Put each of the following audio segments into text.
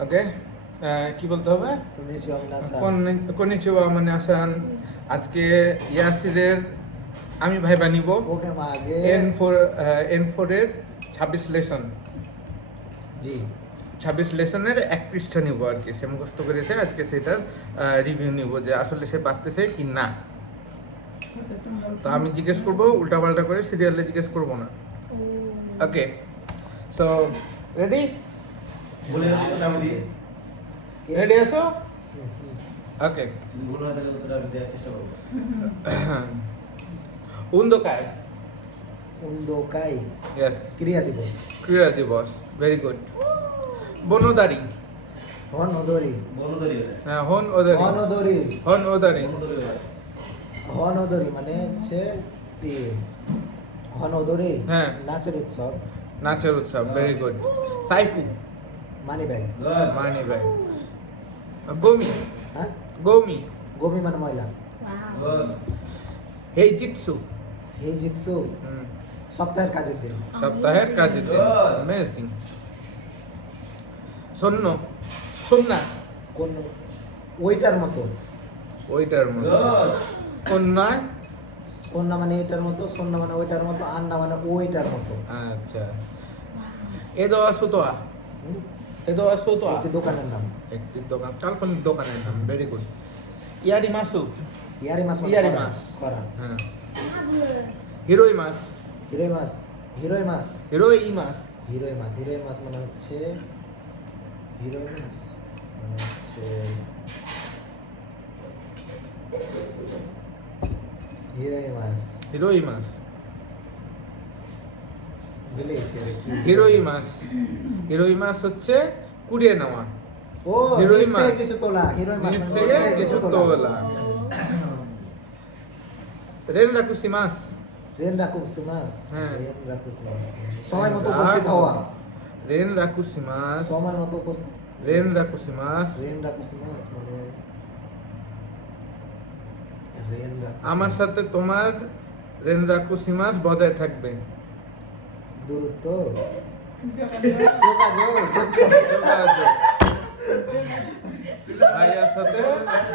ওকে, কি বলতে হবে? কনিচিওয়া মানে আসান। আজকে ইয়াসিরের আমি ভাইবা নিব। ওকে আগে N4 এর 26 লেসন। জি 26 লেসনের এক পৃষ্ঠা নিব আর কি, সে মুখস্থ করেছে। আজকে সেটার রিভিউ নিব যে আসলে সে পারতেছে কি না। তো আমি জিজ্ঞেস করব, উল্টাপাল্টা করে সিরিয়ালে জিজ্ঞেস করব না। ওকে, সো রেডি? বলে আমি দিই রেডি আছো? ওকে। ভুল হয়ে গেলে উত্তর আমি দেওয়ার চেষ্টা করব। উন্দকায়। উন্দকাই ইয়েস, ক্রিয়া দিবস। ক্রীড়া দিবস। Very good. বনদারি। হনদরি বনদরি হ্যাঁ, হন ওদারি। হনদরি হন ওদারি। বনদরি হনদরি মানে হচ্ছে হনদরি হ্যাঁ। নাচের উৎসব। নাচের উৎসব। Very good. সাইফু। Money bag. মানি ভাই। গোমি। হ্যাঁ গোমি। গোমি মানে ময়লা। হেইজিৎসু। হেইজিৎসু সপ্তাহের কাজের দিন। সপ্তাহের কাজের দিন। অ্যামেজিং। সন্ন। সন্না। কোন ওইটার মতো। ওইটার মতো। কন্যা। কন্যা মানে এটার মতো, সন্না মানে ওইটার মতো, আন্না মানে ওইটার মতো। আচ্ছা। এদোয়া সুতোয়া। হুম? এদোয়া সুতোয়া। একটি দোকানের নাম। একটি দোকান, কাল্পনিক দোকানের নাম। Very good. ইয়ারি মাসু। ইয়ারি মাছ মানে ইয়ারি করা। মাছ। করা। হ্যাঁ। হিরোই মাস। হিরোই মাছ। হিরোই মাছ। হিরোই মাস। হিরোই মাছ। হিরোই মাছ মানে হচ্ছে হিরোই মাছ মানে হচ্ছে হিরোই মাছ। হিরোই মাস। ভুলে গেছি আরে কি। হিরোই মাস। হিরোই মাস হচ্ছে কুড়িয়ে নেওয়া। ও হিরোই নিচ থেকে মাছ। কিছু তোলা। হিরোই মাছ নিচ মানে থেকে নিচ থেকে কিছু কিছু তোলা। তোলা। রেন রাকুসি মাস। রেন রাকুসি মাছ। হ্যাঁ। রেন রাকুসি মাছ সময় মতো উপস্থিত হওয়া। রেন রাকুসি মাস। সময় মতো উপস্থিত। রেন রাকুসি মাস। রেন রাকুসি মাছ মানে রেন রাকুসি আমার সাথে তোমার রেন রাকুসি মাস বজায় থাকবে। দূরত্ব যোগাযোগ। ভাইয়ার সাথে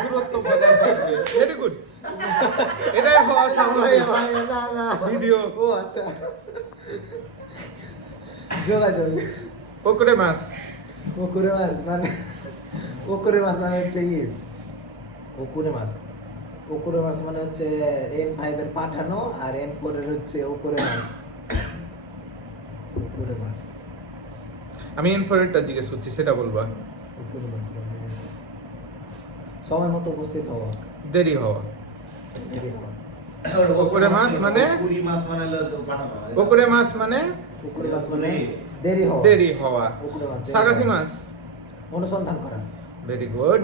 দূরত্ব বজায় থাকবে। Very good. এটাই হওয়া ভাই স্বাভাবিক। ভাই না না ভিডিও। ও আচ্ছা যোগাযোগ। পুকুরে মাছ। পুকুরে মাছ মানে পুকুরে মাছ মানে হচ্ছে পুকুরে মাছ। পুকুরে মাছ মানে হচ্ছে N5 এর পাঠানো আর N4 এর হচ্ছে পুকুরে মাছ। পুকুরে মাছ। আমি ইনফোরেটটা জিজ্ঞেস করছি, সেটা বলবা। পুকুরে মাছ মানে সময় মতো উপস্থিত হওয়া। দেরি হওয়া। দেরি হওয়া। পুকুরে মাছ মানে? পুরি মাছ মানে হলো তো পাঠানো। পুকুরে মাছ মানে পুকুরে মাছ মানে দেরি হওয়া। দেরি হওয়া। পুকুরে মাছ দেরি সাগাসি হওয়া। মাছ। অনুসন্ধান করা। Very good.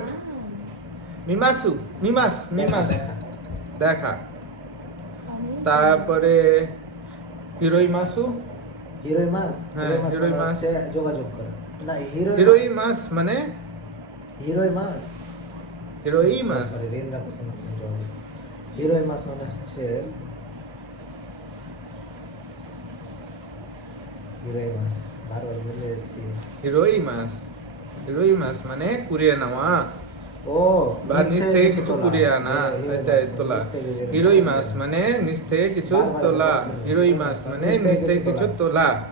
মিমাসু। মিমাস। মিমাস দেখা। দেখা। তারপরে হিরোই মাসু। হিরোই মাছ। হ্যাঁ, হিরোই মাছ হিরোই মানে মাছ। হচ্ছে যোগাযোগ করা। না হিরোই হিরোই মাস মানে? হিরোই মাছ। হিরোই মাস। সরি রেন রাকুসি মাছ মানে যোগাযোগ। হিরোই মাছ মানে হচ্ছে হিরোই মাছ। বারবার ভুলে যাচ্ছি। হিরোই মাস। হিরোই মাস মানে কুড়িয়ে নেওয়া ও বা নিচ থেকে কিছু তোলা। কুড়িয়ে আনা, হিরোই এটাই মাছ, তোলা। নিচ থেকে যে- হিরোই মাস মানে নিচ থেকে কিছু বারবার তোলা। বলতে হবে। হিরোই মাস মানে নিচ থেকে কিছু তোলা।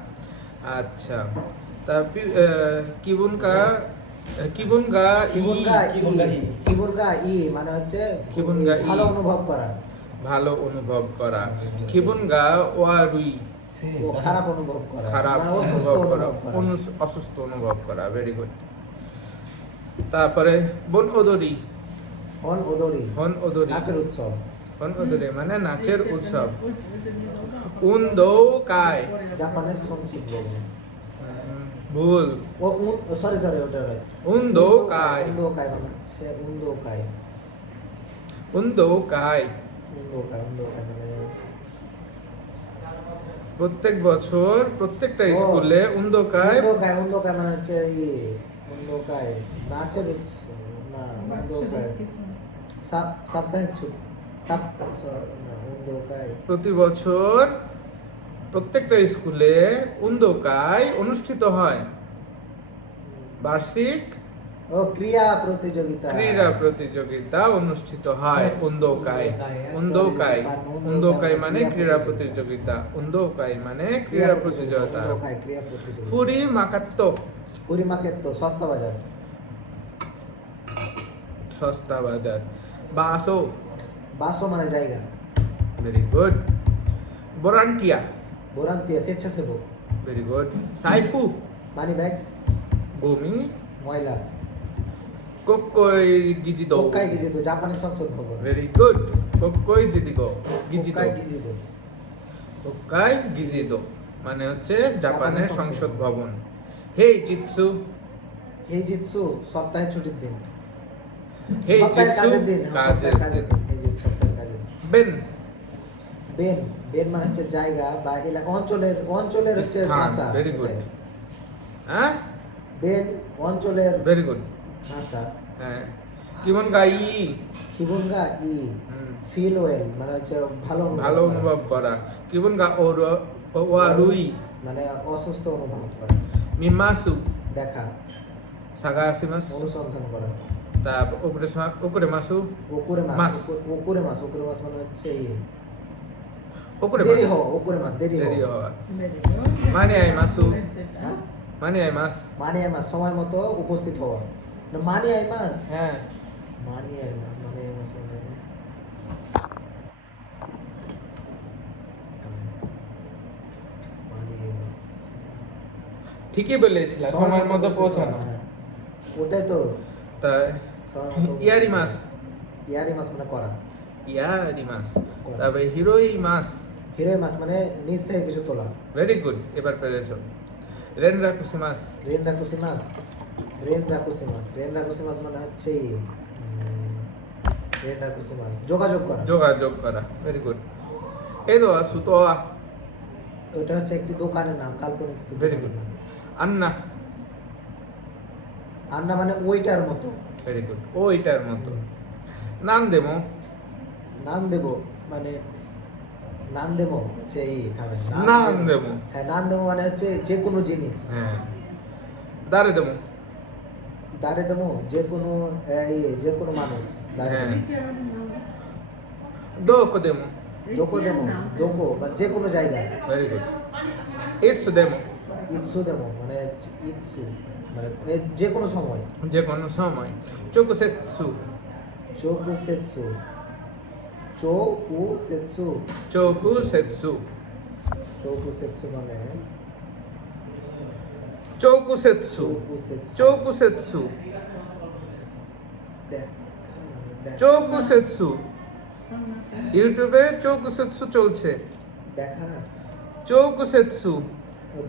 আচ্ছা। তারপর কিবুনকা কিবুনগা কিবুনগা কিবুনগা ই। কিবুনগা মানে হচ্ছে কিবুনগা ই। ভালো অনুভব করা। ভালো অনুভব করা। কিবুনগা ওয়ারুই ও খারাপ অনুভব করা। খারাপ মানে অসুস্থ অনুভব করা, অনুভব করা। অসুস্থ অনুভব করা। Very good. তারপরে বন ওদরি। হন ওদরি হন ওদরি। নাচের উৎসব। হন ওদরি মানে নাচের উৎসব। উন্দো কায়। জাপানের সঞ্চিত বলবো। ভুল। ও সরি ওটা right। উন্দোকাই। উন্দোকাই মানে সে উন্দোকাই। উন্দো কায়। উন্দোকাই মানে প্রত্যেক বছর প্রত্যেকটা ও, স্কুলে উন্দোকায়। উন্দোকাই মানে হচ্ছে উন্দোকাই নাচের উৎসব না উন্দোকাই সাপ্তাহিক ছুটি না উন্দোকাই প্রতি বছর প্রত্যেকটা স্কুলে উন্দোকায় অনুষ্ঠিত হয়। বার্ষিক ও ক্রিয়া প্রতিযোগিতা ক্রীড়া প্রতিযোগিতা অনুষ্ঠিত হয় Yes, উন্দোকায়। উন্দোকায়। উন্দোকায় উন্দোকায় উন্দোকায় মানে মানে ক্রীড়া ক্রীড়া প্রতিযোগিতা। প্রতিযোগিতা। উন্দোকায় মানে ক্রীড়া প্রতিযোগিতা। উন্দোকায় ক্রিয়া প্রতিযোগিতা ফুরি মাকাত্ত পুরি মার্কেট তো সস্তা বাজার সস্তা বাজার। বাসো বাসো মানে জায়গা ভেরি গুড। বোরান্টিয়া বোরান্তিয়া স্বেচ্ছাসেবক ভেরি গুড। সাইফু মানি ব্যাগ গোমি ময়লা কোক্কই গিজিদো কোক্কাই গিজিদো জাপানি সংসদ ভবন ভেরি গুড। কোক্কই জিদিগো গিজিদো কোক্কাই গিজিদো কোক্কাই গিজিদো মানে হচ্ছে জাপানের জাপানের সংসদ সংসদ ভবন। হেই জিৎসু হেইজিৎসু সপ্তাহে ছুটির দিন হেই সপ্তাহের জিৎসু কাজের দিন সপ্তাহের কাজের দিন হেইজিৎসু সপ্তাহের কাজের দিন বেন বেন বেন মানে হচ্ছে জায়গা বা এলাকা অঞ্চলের হচ্ছে স্থান ভাষা ভেরি গুড। হ্যাঁ বেন অঞ্চলের ভেরি গুড। ভাষা হ্যাঁ কিমন গাই খিবুঙ্গা ই ফিল ওয়েল মানে হচ্ছে ভালো ভালো করা। অনুভব করা। কিমন গা ওয়ারুই মানে অসুস্থ অনুভব করা মিমাসু দেখা সাগাসিমাস অনুসন্ধান করা তা ওকুরে মাসু ওকুরে মাছ। মাছ ওকুরে মাছ মানে হচ্ছে ওকুরে দেরি হওয়া ওকুরে মাছ দেরি দেরি হওয়া হওয়া মানে আই মাসু হ্যাঁ মানে আই মাস মানি আই মাছ সময় মতো উপস্থিত হওয়া না মানি আই মাছ হ্যাঁ মানি আই মাছ মানে মানি আই মাছ ঠিকই বলেছিলা সময়ের মধ্যে উপস্থিত পৌঁছানো। হওয়া, হ্যাঁ। ওটাই তো তা সময় মতো ইয়ারি মাস ইয়ারি মাছ মানে করা ইয়ারি মাস করা। তবে হিরোই মাস হিরোই মাছ মানে নিচ থেকে কিছু তোলা ভেরি গুড এবার পেরেছো। রেন রাকুসি মাস রেন রাকুসি মাছ রেন রাকুসি মাছ মানে হচ্ছে রেন রাকুসি মাছ যোগাযোগ করা যোগাযোগ করা ভেরি গুড। এদো সুতোয়া ওটা হচ্ছে একটি দোকানের নাম কাল্পনিক একটি ভেরি দোকানের গুড। নাম আন্না আন্না মানে ওইটার মতো ভেরি গুড ওইটার মতো। নাম দেমো নাম দেব মানে নাম দেব হচ্ছে থামে নাম দেবো হ্যাঁ নাম দেব মানে হচ্ছে যে কোনো জিনিস হ্যাঁ দাঁড়ে দেবো দাঁড়ে দেবো যে কোনো মানুষ দাঁড়ে হ্যাঁ। দেবো দোকো দেমো দোকো দেবো দোকো মানে যে কোনো জায়গায় ভেরি গুড। ইটসু দেমো ইৎসু দেবো মানে ইৎসু মানে যে কোনো সময় যে কোনো সময়। চোকুসেৎসু চোকুসেৎসু চোকুসেৎসু চোকুসেৎসু চোকুসেৎসু মানে চোকুসেৎসু চোকুসেৎসু চোকুসেৎসু দেখা চোকুসেৎসু ইউটিউবে চোকুসেৎসু চলছে। দেখা চোকুসেৎসু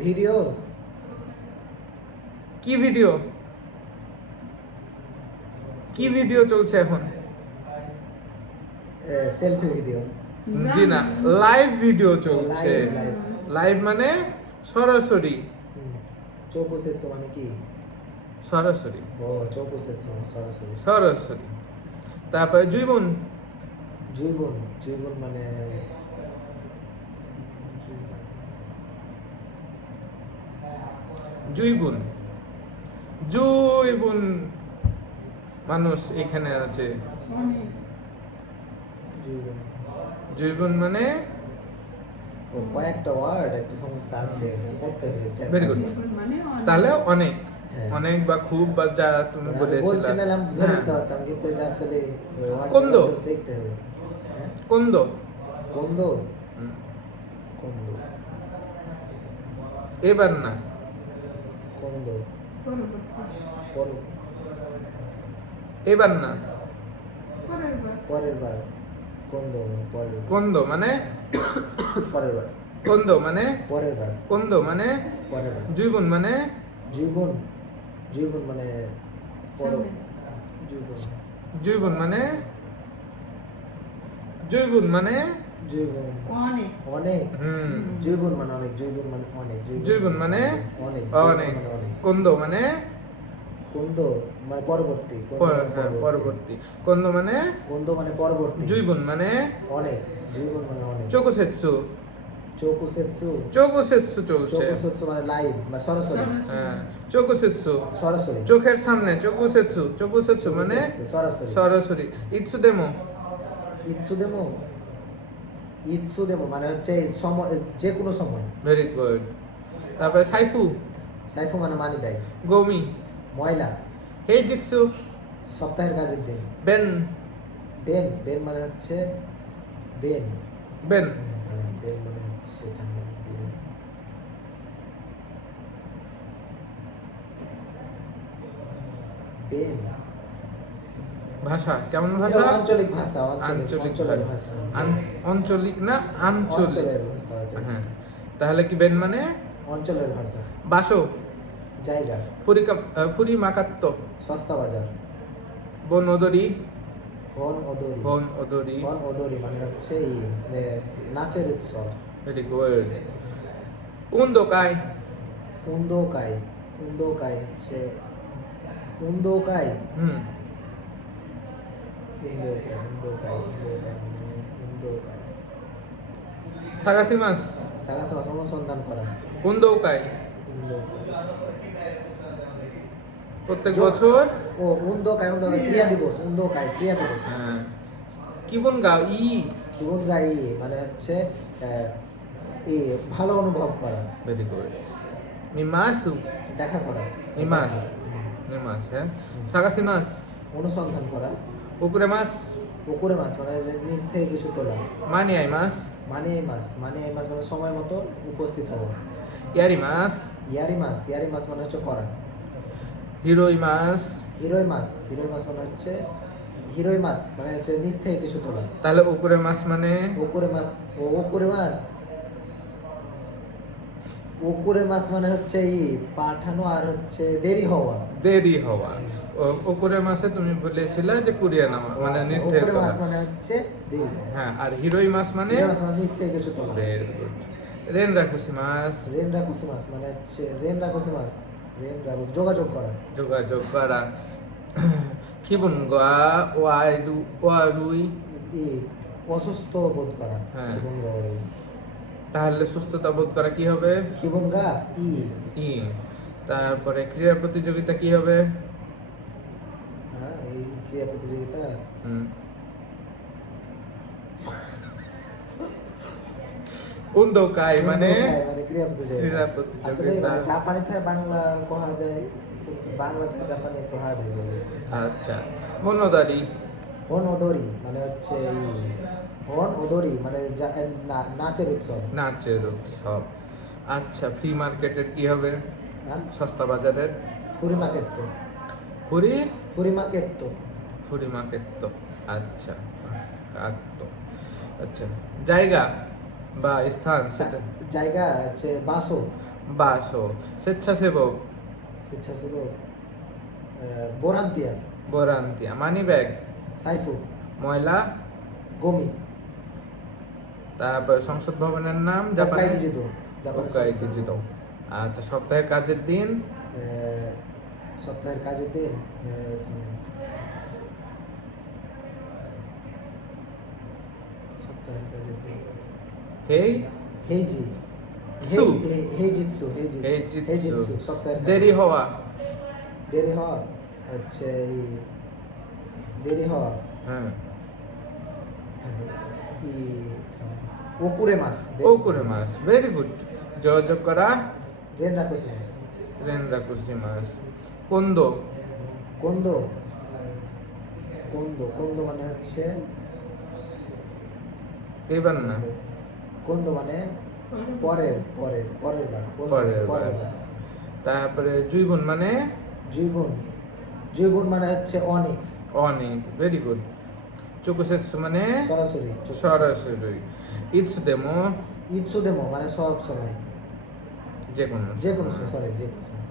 ভিডিও কি ভিডিও কি ভিডিও চলছে এখন? সেলফি ভিডিও জি না লাইভ ভিডিও চলছে। লাইভ লাইভ মানে সরাসরি চোকুসেৎসু মানে কি সরাসরি ও চোকুসেৎসু মানে সরাসরি সরাসরি। তারপরে জুইবন জৈবন জৈবন মানে জুইবুন জুইবুন মানুষ এখানে আছে। জৈবন জুইবুন মানে ও কয়েকটা ওয়ার্ড একটা সমস্যা আছে এটা পড়তে হবে ভেরি গুড। তাহলে অনেক হ্যাঁ। অনেক বা খুব বা যা তুমি বলেছিলে। বলছিলাম ধরে হ্যাঁ। নিতে পারতাম কিন্তু এটা আসলে ওই word কোন্দ। গুলো দেখতে হবে হ্যাঁ কোন্দ কোন্দ হুম। কোন্দ এবার না কোন্দ পর এবার না পরের বার কোন্দ পরের কোন্দ মানে পরের বার কোন্দ মানে পরের বার কোন্দ মানে পরের বার জুইবুন মানে জীবন জীবন মানে পর জীবন জুইবুন মানে জুইবুন মানে জীবন অনেক অনেক হুম জীবন মানে অনেক জীবন মানে অনেক জুইবুন মানে অনেক অনেক মানে অনেক কোন্দ মানে কোন্দ মানে পরবর্তী কোন্দ মানে হ্যাঁ, পরবর্তী কোন্দ মানে কোন্দ মানে পরবর্তী জুইবুন মানে অনেক জীবন মানে অনেক চোকুসেৎসু চোকুসেৎসু চোকুসেৎসু চলছে। চোকুসেৎসু মানে লাইভ মানে সরাসরি হ্যাঁ, চোকুসেৎসু সরাসরি চোখের সামনে, চোকুসেৎসু চোকুসেৎসু মানে সরাসরি সরাসরি। ইৎসুদেমো ইৎসুদেমো ইৎসুদেমো মানে হচ্ছে সময়, যে কোনো সময়। Very good. তারপরে সাইফু সাইফু মানে মানি ব্যাগ। গৌমি ময়লা হেইজিৎসু সপ্তাহের কাজের দিন। বেন বেন বেন মানে হচ্ছে বেন বেন বেন মানে হচ্ছে থামেন, বেন বেন ভাষা কেমন ভাষা? আঞ্চলিক ভাষা, আঞ্চলিক অঞ্চলের ভাষা, আঞ্চলিক না আঞ্চলিক। অঞ্চলের ভাষা ওটা। হ্যাঁ, তাহলে কি বেন মানে অঞ্চলের ভাষা। বাসো জায়গা পুরি মাকাত্ত সস্তা বাজার। বন ওদরি হন ওদরি বন ওদরি। হন ওদরি মানে হচ্ছে এই নাচের উৎসব। Very good. উন্দোকাই উন্দোকাই উন্দোকাই হচ্ছে উন্দোকাই হুম উন্দোকাই উন্দোকাই উন্দোকাই মানে উন্দোকাই সাগাসিমাস সাগাসামাস অনুসন্ধান করা। উন্দোকাই উন্দোকাই প্রত্যেক জ- বছর। ও উন্দোকাই উন্দোকাই ক্রিয়া দিবস, উন্দোকাই ক্রিয়া দিবস। হ্যাঁ, কিবন গাও ই। কিবুনগাই মানে হচ্ছে এই ভালো অনুভব করা, ভেরি গুড। মিমাসু দেখা করা, নিমাস নিমাস হ্যাঁ। সাগাসিমাস অনুসন্ধান করা। উকুরে মাস পুকুরে মাছ মানে নিচ থেকে কিছু তোলা। মানিয়াই মাস মানে এই মাছ মানে এই মাছ মানে সময় মতো উপস্থিত হওয়া। ইয়ারি মাস ইয়ারি মাছ মানে হচ্ছে করা। হিরোই মাস। হিরোই মাছ হিরোই মাছ মানে হচ্ছে নিচ থেকে কিছু তোলা। তাহলে উকুরে মাস মানে ওকুরে মাছ ওকুরে মাছ মানে হচ্ছে পাঠানো আর হচ্ছে দেরি হওয়া। দেরি হওয়া। উকুরে মাসে তুমি বলেছিলে যে কুড়িয়ে নেওয়া মানে আচ্ছা, নিচ থেকে ওকুরে মাছ তোলা। মানে হচ্ছে দেরি হওয়া। হ্যাঁ, আর হিরোই মাস মানে হিরোই মাছ মানে নিচ থেকে কিছু তোলা। Very good. রেন রাকুসি মাস রেনরাকুসি মাছ মানে হচ্ছে যোগাযোগ করা। যোগাযোগ করা। খিবুন গোয়া ওয়ারুই অসুস্থ বোধ করা। হ্যাঁ। খিবুনগা ওই তাহলে সুস্থতা বোধ করা কি হবে? খিবুনগা ই। তারপরে ক্রীড়া প্রতিযোগিতা কি হবে? হ্যাঁ, এই ক্রিয়া প্রতিযোগিতা হুম। উন্দোকাই মানে মানে ক্রিয়া প্রতিযোগিতা। ক্রীড়া প্রতিযোগিতা। আসলে মানে জাপানি থেকে বাংলা পড়া যায়, কিন্তু বাংলা থেকে জাপানি একটু হার্ড হয়ে যায়। আচ্ছা। মনোদারি হন ওদরি মানে হচ্ছে হন ওদরি মানে নাচের উৎসব। নাচের উৎসব। আচ্ছা, ফ্রি মার্কেটের কি হবে? হ্যাঁ, সস্তা বাজারের ফুরি মার্কেট তো ফুরি ফুরি মার্কেট তো ফুরি মার্কেট তো। আচ্ছা আচ্ছা, জায়গা বা স্থান সেটা জায়গা হচ্ছে বাসো বাসো। স্বেচ্ছাসেবক স্বেচ্ছাসেবক বোরান্তিয়া বোরান্তিয়া। মানি ব্যাগ সাইফু ময়লা। গমি তারপর সংসদ ভবনের নাম জাপানি জাপানি জিদো জাপানি ওকাইজিদো। আচ্ছা, সপ্তাহের কাজের দিন সপ্তাহের কাজের দিন থামেন। সপ্তাহের কাজের দিন হেই হেইজি সু। হেইজিৎসু হেইজিৎসু। সপ্তাহের কাজের দেরি দিন। হওয়া দেরি হওয়া হচ্ছে দেরি হওয়া হ্যাঁ। থামেন, থামেন। ওকুরে মাছ ওকুরে মাস। Very good. যোগাযোগ করা রেনরাকুসি মাছ। রেনরাকুসি মাস। কোন্দো কোন্দো কোন্দো মানে হচ্ছে এবার না কোন্দো মানে পরের বার কোন্দো পরের পরের বার। বার। তারপরে জৈবন মানে জৈবন মানে হচ্ছে অনেক অনেক। Very good. চোকুসেৎসু মানে সরাসরি সরাসরি। ইৎসুদেমো ইৎসুদেমো মানে সব সময়, যে কোনো যে কোনো সময়, সরি যে কোনো সময়।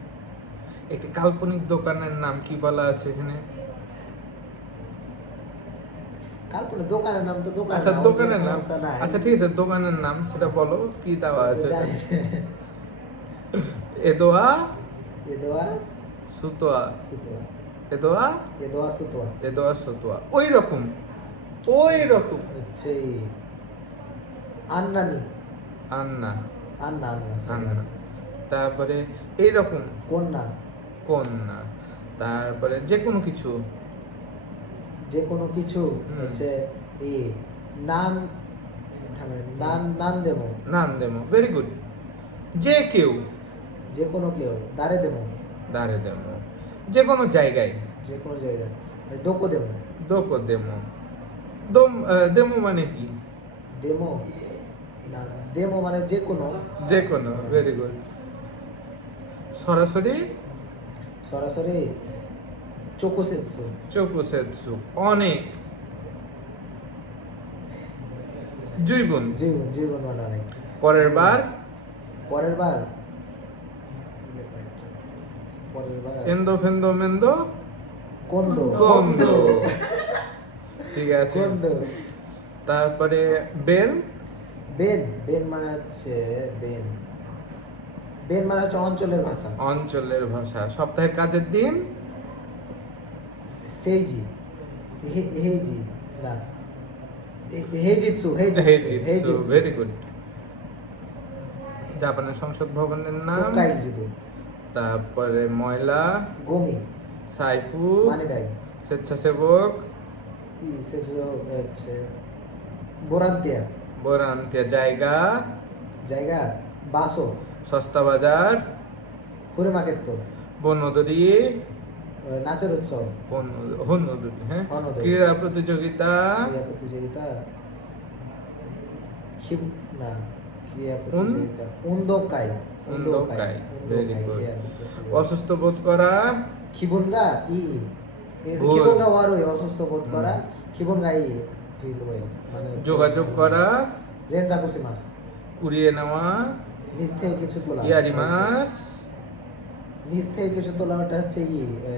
একটি কাল্পনিক দোকানের নাম কি বলা আছে এখানে? কাল্পনিক দোকানের নাম তো দোকান আচ্ছা, না, দোকানের ওদের নাম। সমস্যা নাই। আচ্ছা, ঠিক আছে, দোকানের নাম সেটা বলো, কি দেওয়া আছে? জানি। এদোয়া এদোয়া সুতোয়া সুতোয়া এদোয়া এদোয়া সুতোয়া এদোয়া সুতোয়া। ওই রকম হচ্ছে আন্নানি আন্না আন্না আন্না sorry, আন্না। তারপরে এইরকম কন্যা কন্যা। তারপরে যে কোনো কিছু যে কোনো কিছু হুম। হচ্ছে ই নান নান দেমো নাম দেমো, ভেরি গুড। যে কেউ যে কোনো কেউ দাঁড়ে দেমো দাঁড়ে দেমো, যে কোনো জায়গায় যে কোনো জায়গায় দোকো দেমো দোকো দেমো। দম দেমো মানে কি? দেমো না দেমো মানে যে কোনো যে কোনো, হ্যাঁ। Very good. সরাসরি সরাসরি চোকোসেৎসু চোকুসেৎসু, অনেক। জুইবুন, জীবন জীবন মানে অনেক পরের জীবন। বার পরের বার পরের বার এন্দো ফেন্দো মেন্দো কোন্দো কন্দো। ঠিক আছে। কোন্দো তারপরে বেন বেন বেন মানে হচ্ছে বেন বেন মানে হচ্ছে অঞ্চলের ভাষা অঞ্চলের ভাষা। সপ্তাহের কাজের দিন সেইজি হেইজি না হেইজিৎসু হেইজিৎসু, ভেরি গুড। জাপানের সংসদ ভবনের নাম। হোক্কাইজিদু তারপরে ময়লা, গোমি সাইফু, মানি ব্যাগ স্বেচ্ছাসেবক, সেজো হচ্ছে বোরান্তিয়া বোরান্তিয়া, জায়গা, জায়গা বাসো সস্তা বাজার, ফুরেমাকেত্তো বনদরি, নাচের উৎসব হনদরি, হ্যাঁ, হনদরি। ক্রীড়া প্রতিযোগিতা, ক্রিয়া প্রতিযোগিতা না ক্রিয়া প্রতিযোগিতা উন্দোকাই উন্দোকাই, very good. ক্রিয়া প্রতিযোগিতা। অসুস্থ বোধ করা, খিবুনগা ই ভুল। খিবুনগা ওয়ারুই অসুস্থ বোধ করা খিবুনগা ই ফিল ওয়েল মানে হচ্ছে যোগাযোগ করা, রেন্ডাকুসি মাস কুড়িয়ে নেওয়া, নিচ থেকে কিছু তোলা ইয়ারি মাছ, নিচ থেকে কিছু তোলা ওটা হচ্ছে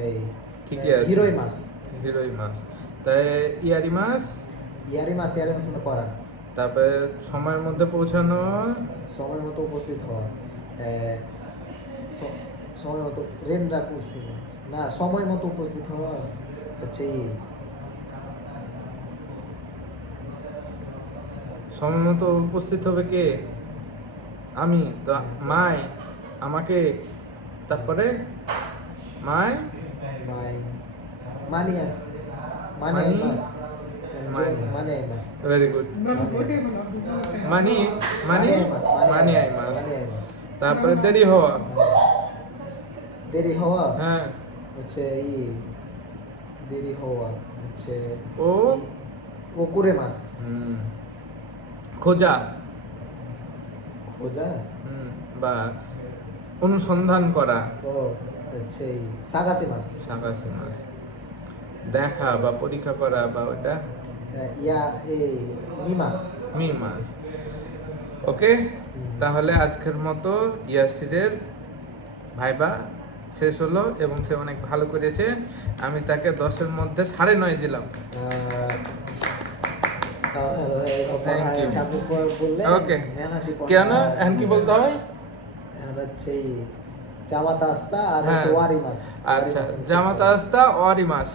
এই ঠিকই আছে। হিরোই মাস হিরোই মাছ। তাই ইয়ারি মাছ। ইয়ারি মাস মানে করা তারপরে সময়ের মধ্যে পৌঁছানো, সময় মতো উপস্থিত হওয়া সময় মতো রেন্ডাকুসি মাস না সময় মতো উপস্থিত হওয়া হচ্ছে সময় মতো উপস্থিত হবে কে? আমি তো, মাই, আমাকে। তারপরে মাই মাই মানিয়া মানি মাস মানি। মানে মাস ভেরি গুড। মানি মানি মানি আই মাস। তারপরে দেরি হওয়া, দেরি হওয়া হ্যাঁ, হচ্ছে দেরি হওয়া হচ্ছে ও ওকুরে মাস খোঁজা, খোঁজা বা অনুসন্ধান করা, ও হচ্ছে সাগাসি মাস সাগাসি মাস। দেখা বা পরীক্ষা করা, বা ওটা ইয়া নিমাস মি মাস। ওকে, তাহলে আজকের মতো ইয়াসিরের ভাইবা শেষ হলো এবং সে অনেক ভালো করেছে। আমি তাকে 10-এর মধ্যে 9.5 দিলাম। Thank you. ওকে, কেন এখন কি বলতে হয়? হচ্ছে জামাতা আস্তা আর হচ্ছে হ্যাঁ। ওয়ারি মাস আচ্ছা, জামাতা আস্তা অরিমাস।